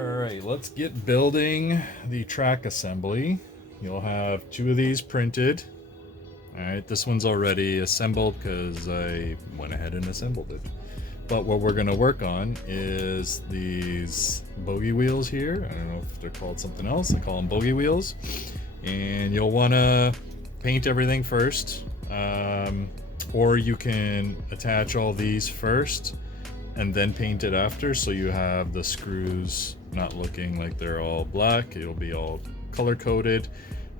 Alright, let's get building the track assembly. You'll have two of these printed. Alright, this one's already assembled because I went ahead and assembled it. But what we're going to work on is these bogey wheels here. I don't know if they're called something else. I call them bogey wheels. And you'll want to paint everything first. Or you can attach all these first and then paint it after, so you have the screws not looking like they're all black. It'll be all color coded,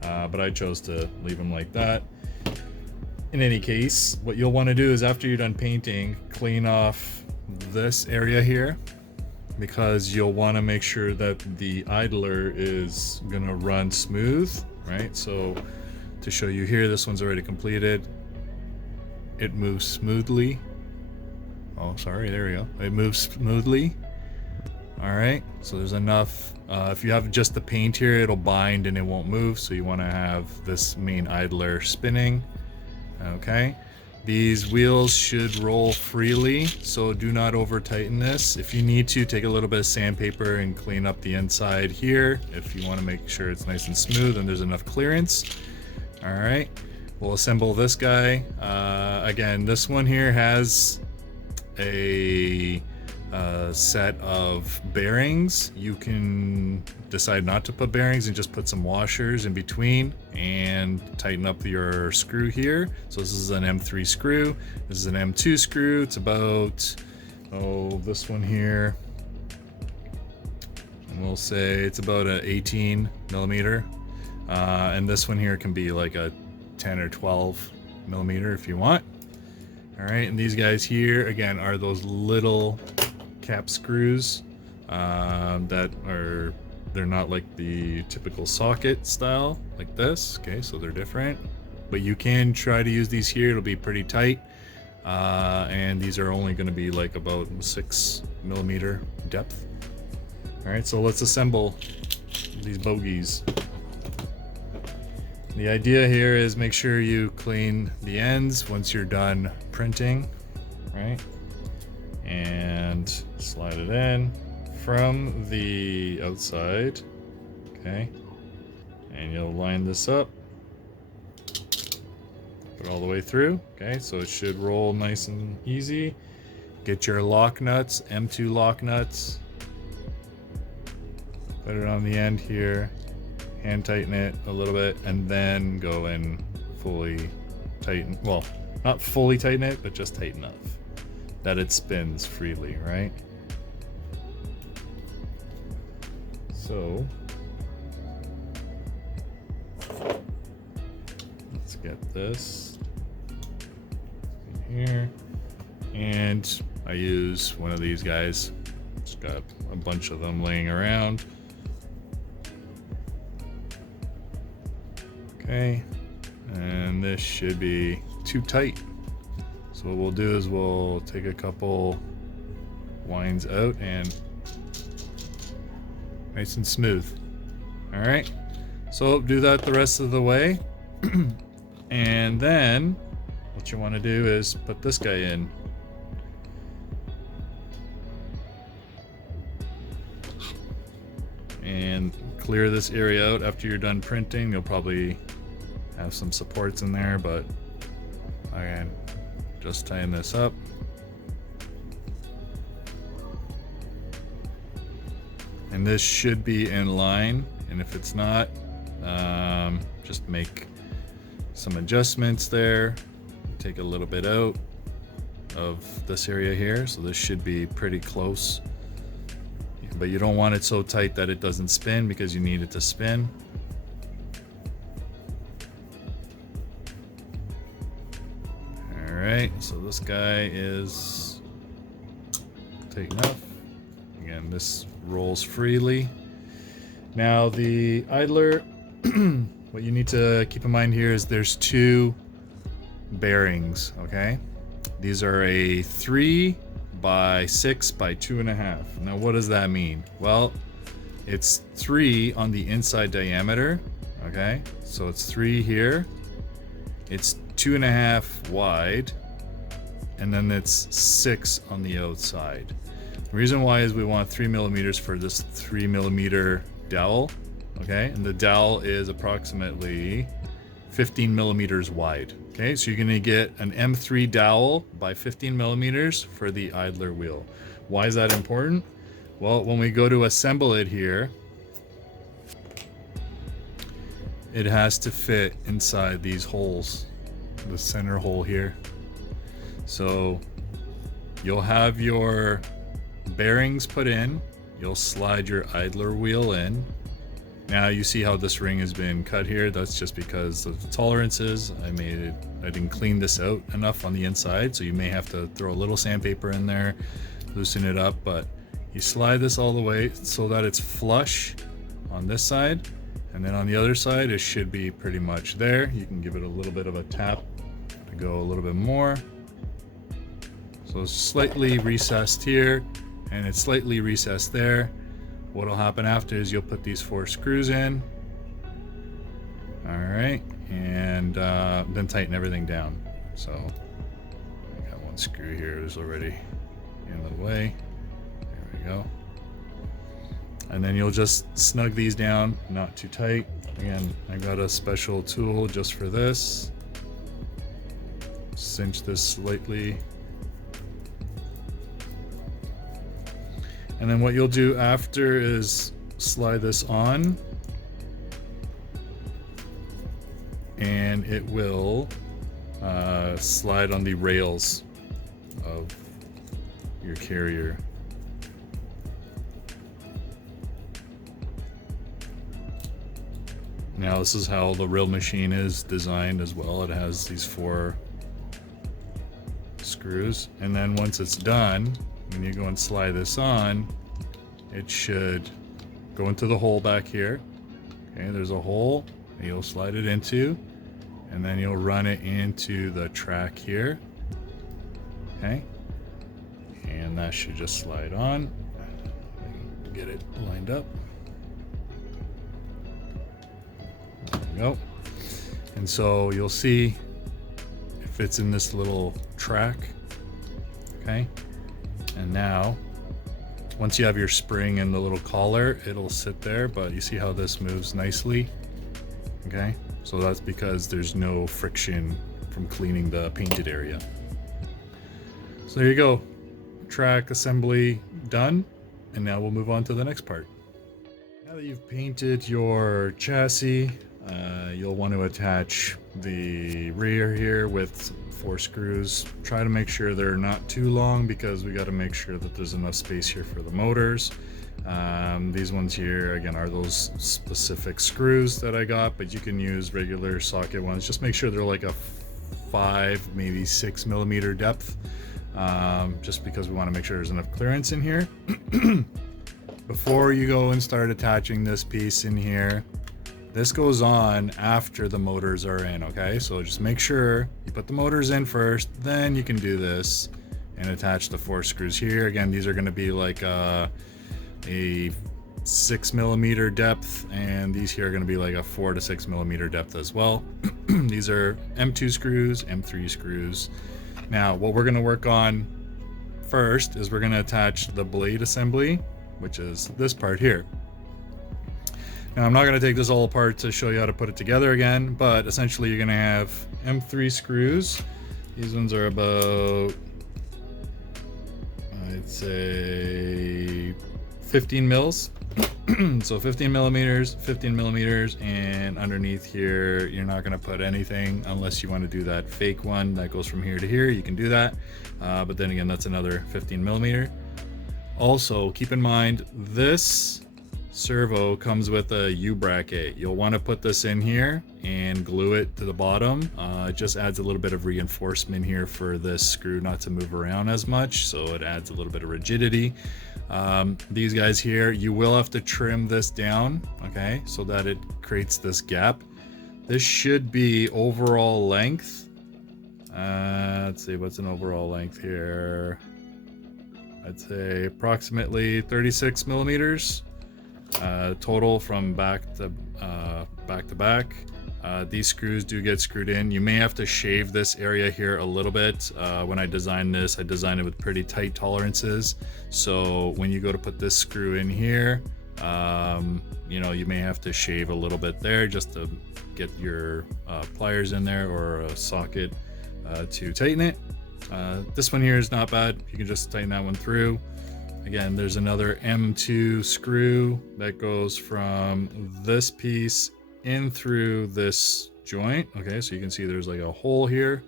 but I chose to leave them like that. In any case, what you'll want to do is after you're done painting, clean off this area here, because you'll want to make sure that the idler is gonna run smooth, right? So to show you here, this one's already completed. It moves smoothly. Oh, sorry, there we go. It moves smoothly. All right, so there's enough. If you have just the paint here, it'll bind and it won't move. So you want to have this main idler spinning. Okay, these wheels should roll freely, so do not over tighten this. If you need to, take a little bit of sandpaper and clean up the inside here if you want to make sure it's nice and smooth and there's enough clearance. All right, we'll assemble this guy. Again, this one here has a set of bearings. You can decide not to put bearings and just put some washers in between and tighten up your screw here. So this is an M3 screw. This is an M2 screw. It's about, this one here, and we'll say it's about an 18 millimeter. And this one here can be like a 10 or 12 millimeter if you want. All right, and these guys here again are those little cap screws they're not like the typical socket style like this. Okay, so they're different, but you can try to use these here. It'll be pretty tight, and these are only going to be like about 6 millimeter depth. All right, so let's assemble these bogeys. The idea here is make sure you clean the ends once you're done printing, right? And slide it in from the outside, okay? And you'll line this up, put it all the way through, okay? So it should roll nice and easy. Get your lock nuts, M2 lock nuts, put it on the end here. Hand tighten it a little bit and then go in fully tighten, well, not fully tighten it, but just tighten enough that it spins freely, right? So let's get this in here, and I use one of these guys. Just got a bunch of them laying around. Okay, and this should be too tight. So what we'll do is we'll take a couple winds out and nice and smooth. All right, so do that the rest of the way. And then what you want to do is put this guy in. And clear this area out after you're done printing. You'll probably have some supports in there, but again, just tighten this up. And this should be in line, and if it's not, just make some adjustments there. Take a little bit out of this area here, so this should be pretty close. But you don't want it so tight that it doesn't spin, because you need it to spin. Alright, so this guy is tight enough. Again, this rolls freely. Now the idler, what you need to keep in mind here is there's two bearings, okay? These are a 3 by 6 by 2.5. Now what does that mean? Well, it's 3 on the inside diameter, okay? So it's 3 here. It's 2.5 wide, and then it's 6 on the outside. The reason why is we want 3mm for this 3mm dowel, okay? And the dowel is approximately 15mm wide, okay? So you're gonna get an M3 dowel by 15mm for the idler wheel. Why is that important? Well, when we go to assemble it here, it has to fit inside these holes, the center hole here. So you'll have your bearings put in, you'll slide your idler wheel in. Now you see how this ring has been cut here. That's just because of the tolerances. I didn't clean this out enough on the inside, so you may have to throw a little sandpaper in there, loosen it up, but you slide this all the way so that it's flush on this side, and then on the other side it should be pretty much there. You can give it a little bit of a tap to go a little bit more. So it's slightly recessed here, and it's slightly recessed there. What'll happen after is you'll put these 4 screws in. All right, and then tighten everything down. So I got 1 screw here is already in the way. There we go. And then you'll just snug these down, not too tight. Again, I got a special tool just for this. Cinch this slightly. And then what you'll do after is slide this on, and it will slide on the rails of your carrier. Now this is how the real machine is designed as well. It has these 4 screws, and then once it's done, when you go and slide this on, it should go into the hole back here. Okay, there's a hole that you'll slide it into, and then you'll run it into the track here. Okay, and that should just slide on. Get it lined up. There we go. And so you'll see it fits in this little track. Okay. And now, once you have your spring and the little collar, it'll sit there, but you see how this moves nicely? Okay, so that's because there's no friction from cleaning the painted area. So there you go. Track assembly done, and now we'll move on to the next part. Now that you've painted your chassis, you'll want to attach the rear here with 4 screws. Try to make sure they're not too long, because we got to make sure that there's enough space here for the motors. These ones here again are those specific screws that I got, but you can use regular socket ones. Just make sure they're like a 5, maybe 6mm depth, just because we want to make sure there's enough clearance in here. Before you go and start attaching this piece in here, this goes on after the motors are in, okay? So just make sure you put the motors in first, then you can do this and attach the 4 screws here. Again, these are going to be like a 6mm depth, and these here are going to be like a 4 to 6mm depth as well. These are M2 screws, M3 screws. Now, what we're going to work on first is we're going to attach the blade assembly, which is this part here. Now, I'm not going to take this all apart to show you how to put it together again, but essentially you're going to have M3 screws. These ones are about, I'd say 15 mils. So 15mm, 15mm, and underneath here, you're not going to put anything unless you want to do that fake one that goes from here to here. You can do that. But then again, that's another 15mm. Also, keep in mind, this servo comes with a U-bracket. You'll want to put this in here and glue it to the bottom. It just adds a little bit of reinforcement here for this screw not to move around as much, so it adds a little bit of rigidity. These guys here, you will have to trim this down, okay, so that it creates this gap. This should be overall length. Let's see, what's an overall length here? I'd say approximately 36mm. Total from back to back. These screws do get screwed in. You may have to shave this area here a little bit. When I designed this, I designed it with pretty tight tolerances. So when you go to put this screw in here, you know, you may have to shave a little bit there just to get your pliers in there or a socket to tighten it. This one here is not bad. You can just tighten that one through. Again, there's another M2 screw that goes from this piece in through this joint. Okay, so you can see there's like a hole here.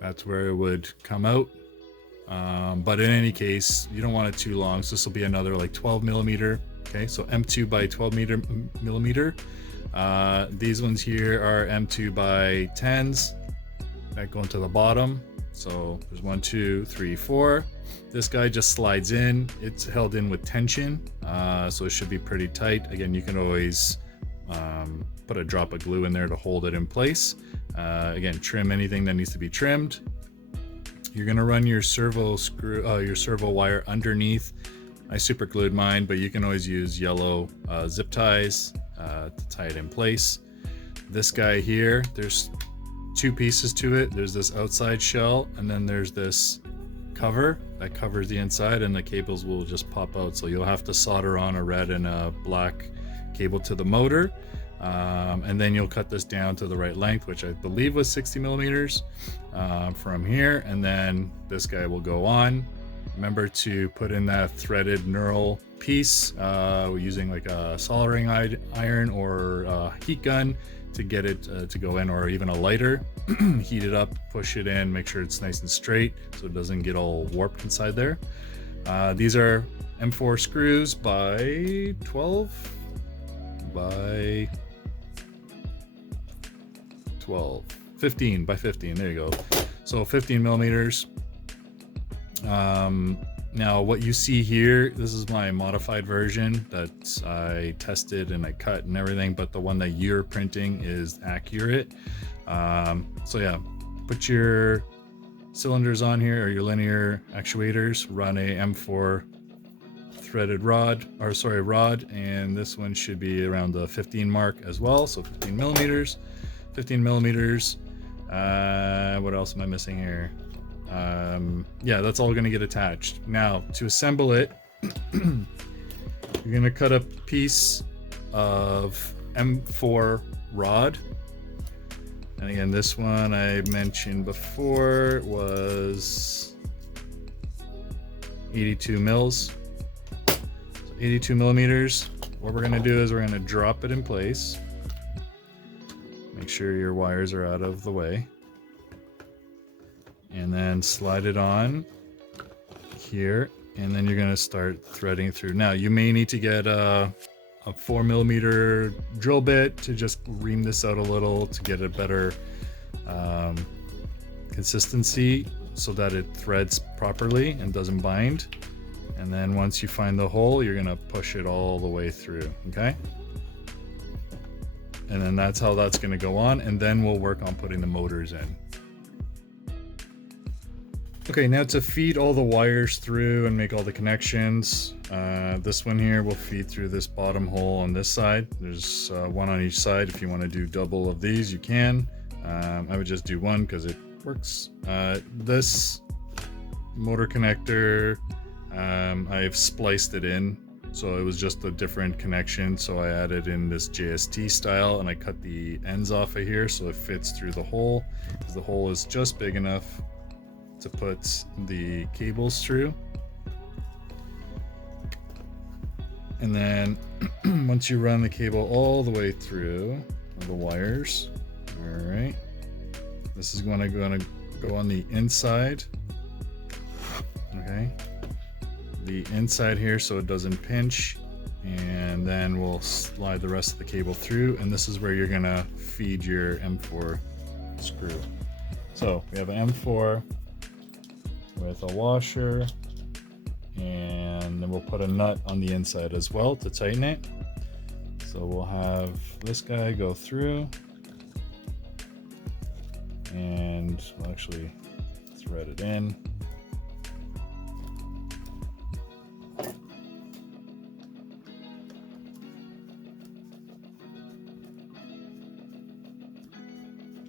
That's where it would come out. But in any case, you don't want it too long. So this will be another like 12 millimeter. Okay, so M2 by 12 millimeter. These ones here are M2 by 10s that go into the bottom. So there's 1, 2, 3, 4. This guy just slides in. It's held in with tension, so it should be pretty tight. Again, you can always put a drop of glue in there to hold it in place. Again, trim anything that needs to be trimmed. You're gonna run your servo screw, your servo wire underneath. I super glued mine, but you can always use yellow zip ties to tie it in place. This guy here, there's 2 pieces to it. There's this outside shell, and then there's this cover that covers the inside, and the cables will just pop out. So you'll have to solder on a red and a black cable to the motor, and then you'll cut this down to the right length, which I believe was 60 millimeters from here, and then this guy will go on. Remember to put in that threaded knurl piece using like a soldering iron or a heat gun to get it to go in, or even a lighter. Heat it up, push it in, make sure it's nice and straight so it doesn't get all warped inside there. These are M4 screws by 12 by 12, 15 by 15, there you go. So 15 millimeters. Now what you see here, this is my modified version that I tested and I cut and everything, but the one that you're printing is accurate. So yeah, put your cylinders on here, or your linear actuators, run a M4 threaded rod, and this one should be around the 15 mark as well. So 15 millimeters. What else am I missing here? Yeah, that's all gonna get attached. Now to assemble it, you're gonna cut a piece of M4 rod. And again, this one I mentioned before was 82 mils. So 82 millimeters. What we're gonna do is we're gonna drop it in place. Make sure your wires are out of the way. And then slide it on here, and then you're going to start threading through. Now you may need to get a 4 millimeter drill bit to just ream this out a little to get a better consistency so that it threads properly and doesn't bind. And then once you find the hole, you're going to push it all the way through. Okay, and then that's how that's going to go on, and then we'll work on putting the motors in. Okay, now to feed all the wires through and make all the connections, this one here will feed through this bottom hole on this side. There's one on each side. If you want to do double of these, you can. I would just do one because it works. This motor connector, I've spliced it in, so it was just a different connection. So I added in this JST style, and I cut the ends off of here so it fits through the hole, because the hole is just big enough to put the cables through. And then once you run the cable all the way through the wires, all right, this is going to go on the inside. Okay, the inside here so it doesn't pinch, and then we'll slide the rest of the cable through, and this is where you're going to feed your M4 screw. So we have an M4 with a washer, and then we'll put a nut on the inside as well to tighten it. So we'll have this guy go through, and we'll actually thread it in.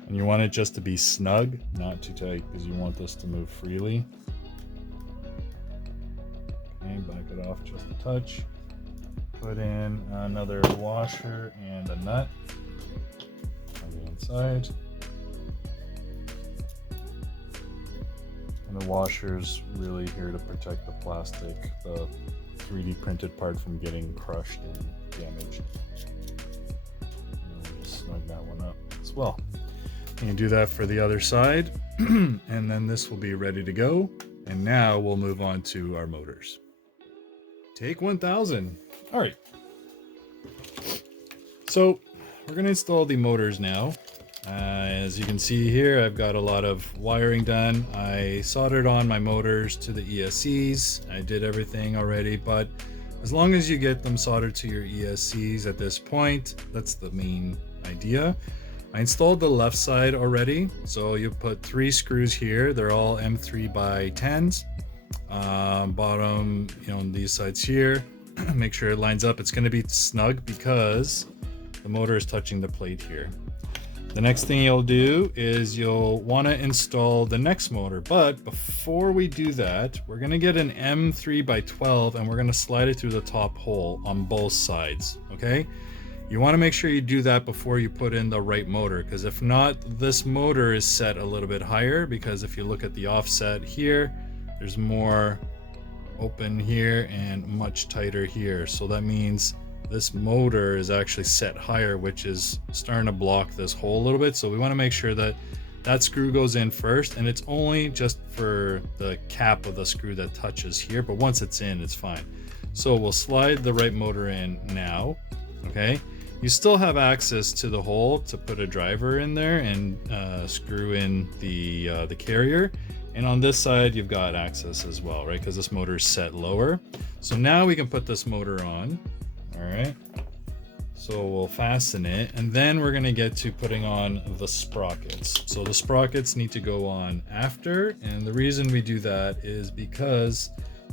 And you want it just to be snug, not too tight, because you want this to move freely. Okay, back it off just a touch. Put in another washer and a nut on the inside. And the washer's really here to protect the plastic, the 3D printed part, from getting crushed and damaged. And we'll just snug that one up as well. You can do that for the other side, and then this will be ready to go. And now we'll move on to our motors. Take 1000. All right. So we're going to install the motors now. As you can see here, I've got a lot of wiring done. I soldered on my motors to the ESCs. I did everything already, but as long as you get them soldered to your ESCs at this point, that's the main idea. I installed the left side already, so you put 3 screws here. They're all M3 by 10s. Bottom, on these sides here. Make sure it lines up. It's going to be snug because the motor is touching the plate here. The next thing you'll do is you'll want to install the next motor, but before we do that, we're going to get an M3 by 12 and we're going to slide it through the top hole on both sides. Okay. You want to make sure you do that before you put in the right motor, because if not, this motor is set a little bit higher, because if you look at the offset here, there's more open here and much tighter here. So that means this motor is actually set higher, which is starting to block this hole a little bit. So we want to make sure that that screw goes in first, and it's only just for the cap of the screw that touches here, but once it's in, it's fine. So we'll slide the right motor in now. Okay. You still have access to the hole to put a driver in there and screw in the carrier. And on this side, you've got access as well, right? Because this motor is set lower. So now we can put this motor on. All right. So we'll fasten it, and then we're gonna get to putting on the sprockets. So the sprockets need to go on after, and the reason we do that is because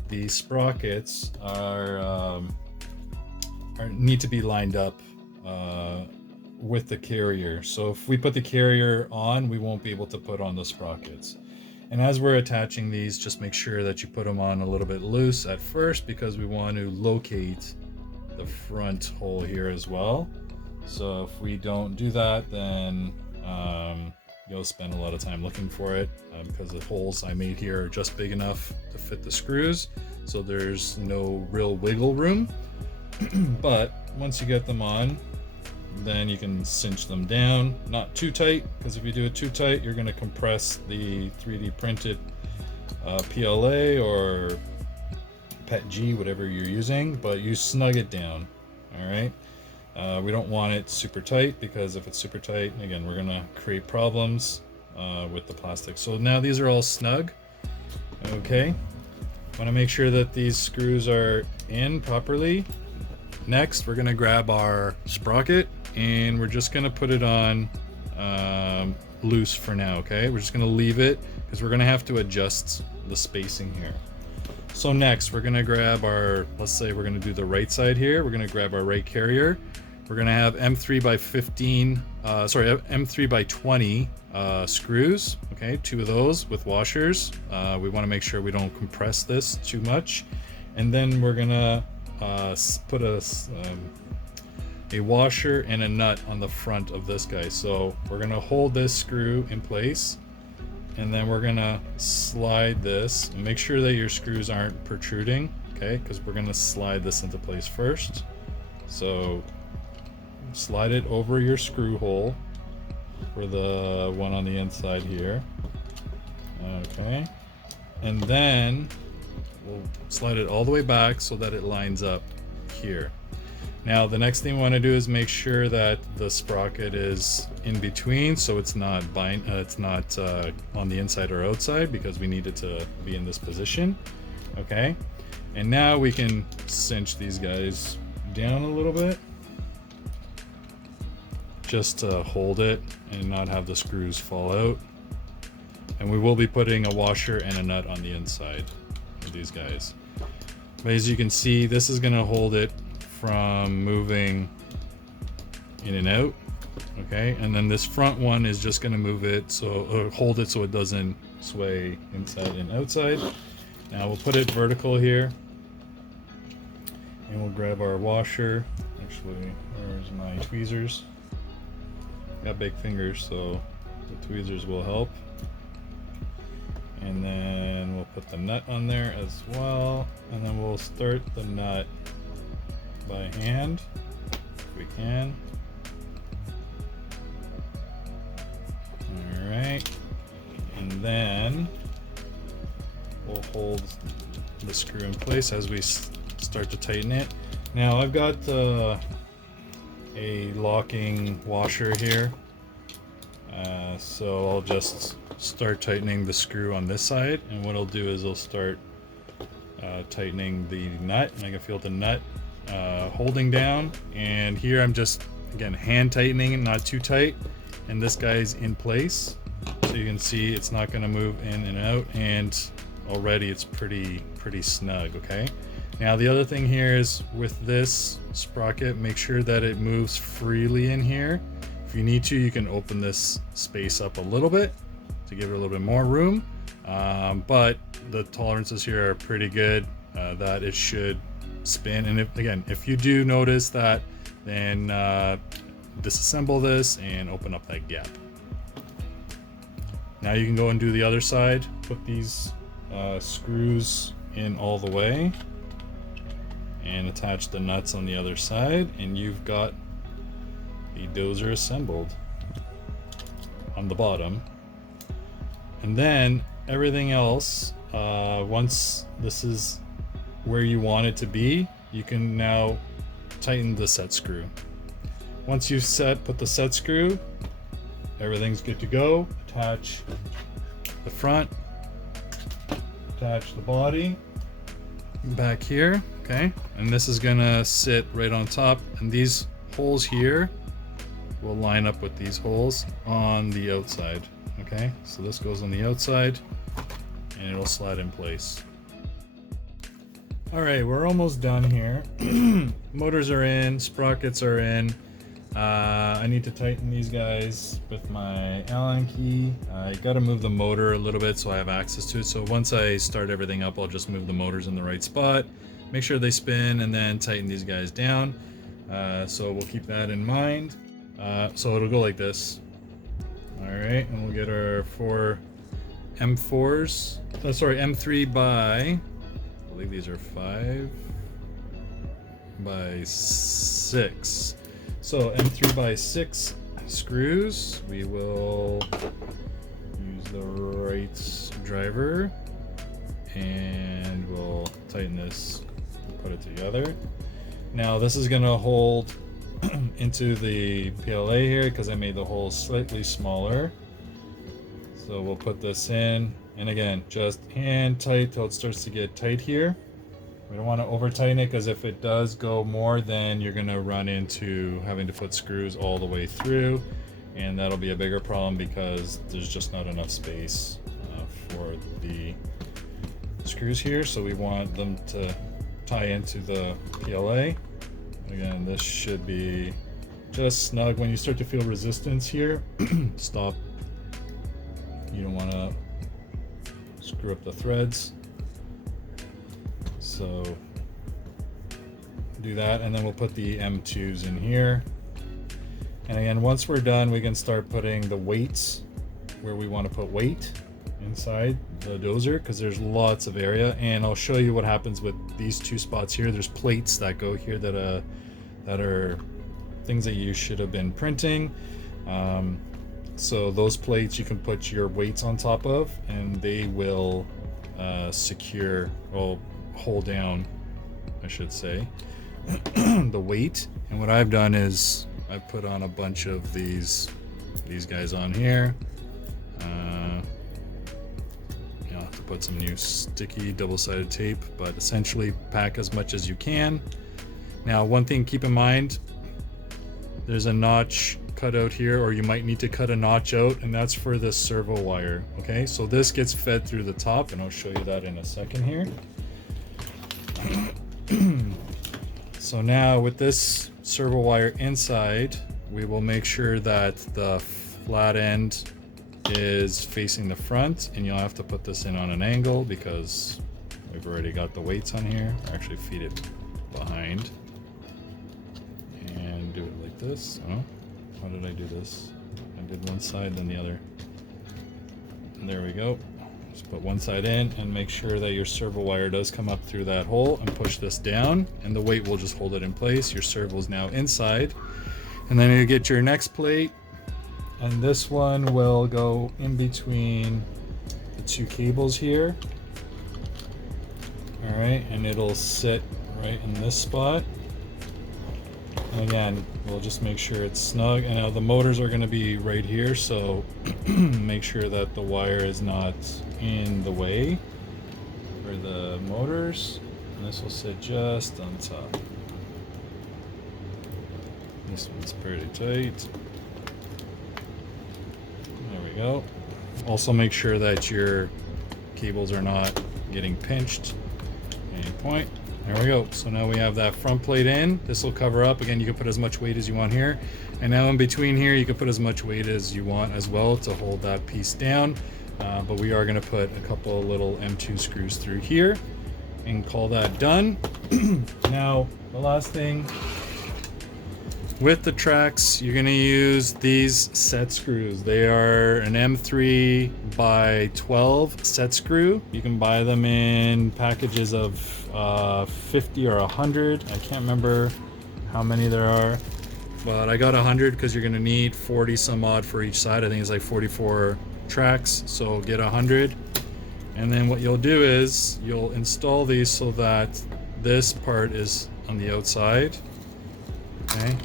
the sprockets need to be lined up with the carrier. So if we put the carrier on, we won't be able to put on the sprockets. And as we're attaching these, just make sure that you put them on a little bit loose at first, because we want to locate the front hole here as well. So if we don't do that, then you'll spend a lot of time looking for it, because the holes I made here are just big enough to fit the screws, so there's no real wiggle room. But once you get them on, then you can cinch them down, not too tight, because if you do it too tight, you're going to compress the 3D printed PLA or PETG, whatever you're using, but you snug it down. All right. We don't want it super tight, because if it's super tight, again, we're going to create problems with the plastic. So now these are all snug. Okay. Want to make sure that these screws are in properly. Next, we're going to grab our sprocket, and we're just going to put it on loose for now. Okay, we're just going to leave it, because we're going to have to adjust the spacing here. So next, we're going to grab our, let's say we're going to do the right side here. We're going to grab our right carrier. We're going to have M3 by 15, M3 by 20 screws. Okay, 2 of those with washers. We want to make sure we don't compress this too much. And then we're going to put a washer and a nut on the front of this guy. So we're going to hold this screw in place, and then we're going to slide this, and make sure that your screws aren't protruding, okay, because we're going to slide this into place first. So slide it over your screw hole for the one on the inside here. Okay, and then we'll slide it all the way back so that it lines up here. Now the next thing we want to do is make sure that the sprocket is in between, so it's not on the inside or outside, because we need it to be in this position. Okay, and now we can cinch these guys down a little bit, just to hold it and not have the screws fall out. And we will be putting a washer and a nut on the inside of these guys. But as you can see, this is going to hold it from moving in and out. Okay, and then this front one is just going to move it so hold it so it doesn't sway inside and outside. Now we'll put it vertical here, and we'll grab our washer. Actually, where's my tweezers? Got big fingers, so the tweezers will help. And then we'll put the nut on there as well, and then we'll start the nut by hand if we can. Alright, and then we'll hold the screw in place as we start to tighten it. Now I've got a locking washer here, so I'll just start tightening the screw on this side, and what I'll do is I'll start tightening the nut, and I can feel the nut holding down, and here I'm just again hand tightening it, not too tight, and this guy's in place so you can see it's not going to move in and out, and already it's pretty snug. Okay, now the other thing here is with this sprocket, make sure that it moves freely in here. If you need to, you can open this space up a little bit to give it a little bit more room, but the tolerances here are pretty good that it should spin. And if you do notice that, then disassemble this and open up that gap. Now you can go and do the other side. Put these screws in all the way and attach the nuts on the other side, and you've got the dozer assembled on the bottom. And then everything else, once this is where you want it to be, you can now tighten the set screw. Once you've put the set screw, everything's good to go. Attach the front, attach the body back here, okay? And this is gonna sit right on top, and these holes here will line up with these holes on the outside. Okay, so this goes on the outside and it'll slide in place. All right, we're almost done here. Motors are in, sprockets are in. I need to tighten these guys with my Allen key. I gotta move the motor a little bit so I have access to it. So once I start everything up, I'll just move the motors in the right spot, make sure they spin, and then tighten these guys down. So we'll keep that in mind. So it'll go like this. All right, and we'll get our 4 M4s. Oh, sorry, M3 by, I believe these are 5 by 6. So M3 by 6 screws. We will use the right driver, and we'll tighten this and put it together. Now this is gonna hold into the PLA here because I made the holes slightly smaller. So we'll put this in, and again, just hand tight till it starts to get tight here. We don't want to over tighten it, because if it does go more, then you're going to run into having to put screws all the way through, and that'll be a bigger problem because there's just not enough space for the screws here. So we want them to tie into the PLA. Again, this should be just snug. When you start to feel resistance here, stop. You don't want to screw up the threads. So do that, and then we'll put the M2s in here. And again, once we're done, we can start putting the weights where we want to put weight inside the dozer, because there's lots of area. And I'll show you what happens with these 2 spots here. There's plates that go here that are things that you should have been printing. So those plates you can put your weights on top of, and they will secure, or hold down, I should say, the weight. And what I've done is I've put on a bunch of these guys on here. I'll have to put some new sticky double-sided tape, but essentially pack as much as you can. Now, one thing keep in mind, there's a notch cut out here, or you might need to cut a notch out, and that's for the servo wire. Okay, so this gets fed through the top, and I'll show you that in a second here. So now with this servo wire inside, we will make sure that the flat end is facing the front, and you'll have to put this in on an angle because we've already got the weights on here. Actually feed it behind and do it like this. Oh, how did I do this? I did one side then the other. And there we go. Just put one side in and make sure that your servo wire does come up through that hole, and push this down and the weight will just hold it in place. Your servo is now inside, and then you get your next plate, and this one will go in between the two cables here. All right, and it'll sit right in this spot. And again, we'll just make sure it's snug. And now the motors are going to be right here, so make sure that the wire is not in the way for the motors. And this will sit just on top. This one's pretty tight. There we go. Also make sure that your cables are not getting pinched at any point. There we go. So now we have that front plate in. This will cover up. Again, you can put as much weight as you want here. And now in between here, you can put as much weight as you want as well to hold that piece down. But we are going to put a couple of little M2 screws through here and call that done. Now, the last thing with the tracks, you're going to use these set screws. They are an M3 by 12 set screw. You can buy them in packages of 50 or 100. I can't remember how many there are, but I got 100 because you're going to need 40 some odd for each side. I think it's like 44 tracks, so get 100. And then what you'll do is you'll install these so that this part is on the outside. Okay.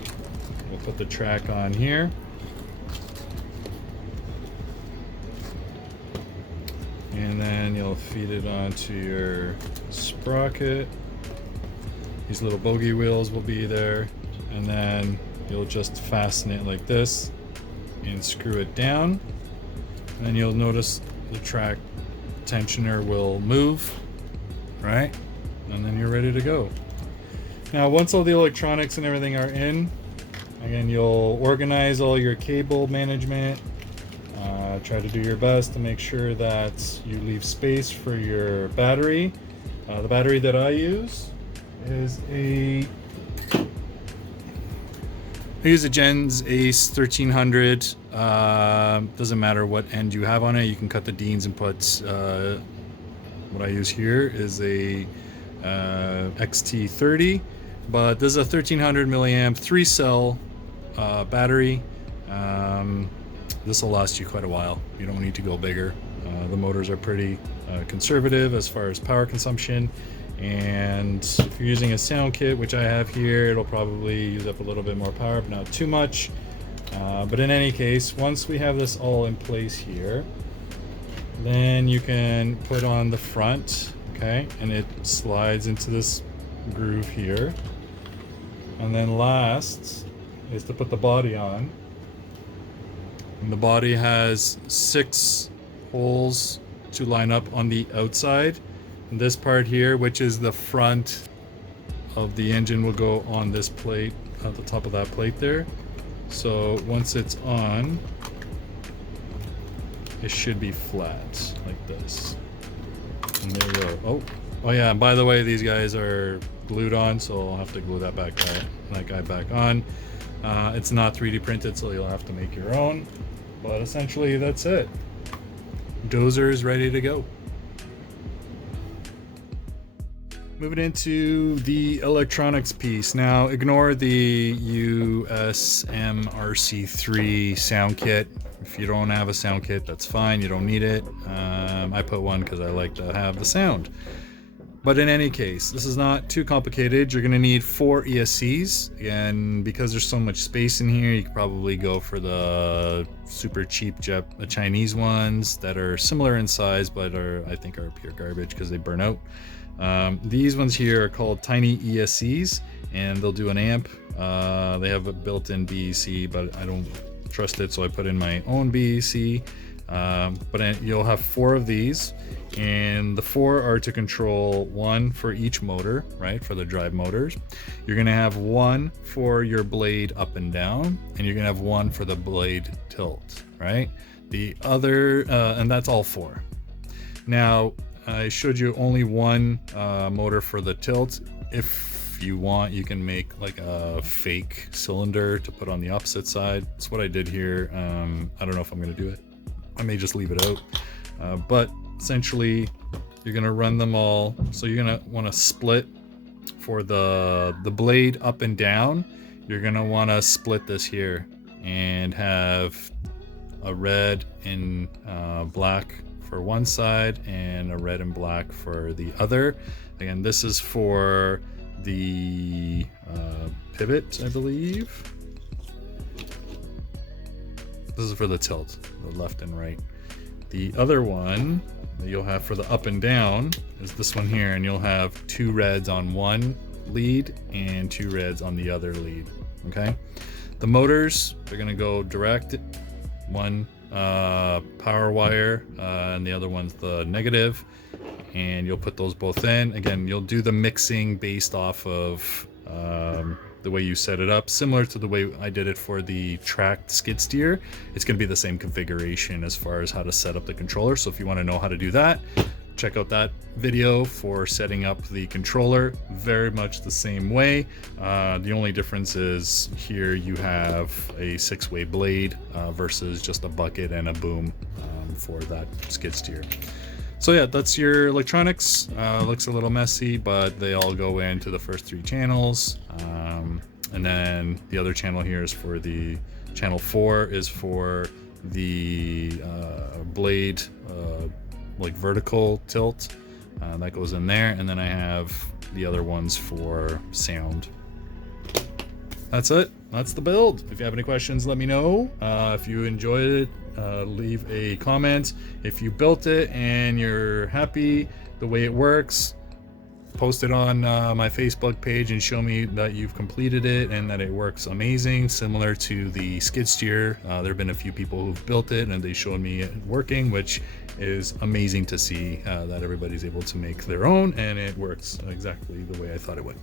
We'll put the track on here. And then you'll feed it onto your sprocket. These little bogey wheels will be there. And then you'll just fasten it like this and screw it down. And then you'll notice the track tensioner will move, right? And then you're ready to go. Now, once all the electronics and everything are in, again, you'll organize all your cable management. Try to do your best to make sure that you leave space for your battery. The battery that I use is I use a Gens Ace 1300. Doesn't matter what end you have on it. You can cut the Deans and put, what I use here is a XT30. But this is a 1300 milliamp 3-cell battery. This will last you quite a while. You don't need to go bigger. The motors are pretty conservative as far as power consumption. And if you're using a sound kit, which I have here, it'll probably use up a little bit more power, but not too much. But in any case, once we have this all in place here, then you can put on the front, okay? And it slides into this groove here. And then last is to put the body on. And the body has 6 holes to line up on the outside. And this part here, which is the front of the engine, will go on this plate, at the top of that plate there. So once it's on, it should be flat like this. And there you go. Oh yeah, and by the way, these guys are glued on, so I'll have to glue that guy back on. It's not 3D printed, so you'll have to make your own. But essentially, that's it. Dozer is ready to go. Moving into the electronics piece. Now, ignore the USMRC3 sound kit. If you don't have a sound kit, that's fine. You don't need it. I put one because I like to have the sound. But in any case, this is not too complicated. You're going to need 4 ESCs, and because there's so much space in here, you could probably go for the super cheap Chinese ones that are similar in size, but I think are pure garbage because they burn out. These ones here are called tiny ESCs, and they'll do an amp. They have a built-in BEC, but I don't trust it, so I put in my own BEC. But you'll have 4 of these, and the 4 are to control 1 for each motor, right? For the drive motors. You're gonna have 1 for your blade up and down, and you're gonna have 1 for the blade tilt, right? The other, and that's all 4. Now, I showed you only 1 motor for the tilt. If you want, you can make like a fake cylinder to put on the opposite side. That's what I did here. I don't know if I'm gonna do it. I may just leave it out. But essentially, you're gonna run them all. So you're gonna want to split for the blade up and down. You're gonna want to split this here and have a red and black for one side and a red and black for the other. Again, this is for the pivot, I believe. This is for the tilt, the left and right. The other one that you'll have for the up and down is this one here, and you'll have 2 reds on one lead and 2 reds on the other lead. Okay, the motors, they're gonna go direct. One power wire, and the other one's the negative, and you'll put those both in. Again, you'll do the mixing based off of the way you set it up, similar to the way I did it for the tracked skid steer. It's going to be the same configuration as far as how to set up the controller. So if you want to know how to do that, check out that video for setting up the controller. Very much the same way. The only difference is here you have a 6-way blade versus just a bucket and a boom for that skid steer. So yeah, that's your electronics. Looks a little messy, but they all go into the first 3 channels. And then the other channel here is for the channel 4 is for the blade, like vertical tilt. That goes in there. And then I have the other ones for sound. That's it. That's the build. If you have any questions, let me know. If you enjoyed it, leave a comment. If you built it and you're happy the way it works, post it on my Facebook page and show me that you've completed it and that it works amazing, similar to the skid steer. There have been a few people who've built it and they showed me it working, which is amazing to see that everybody's able to make their own and it works exactly the way I thought it would.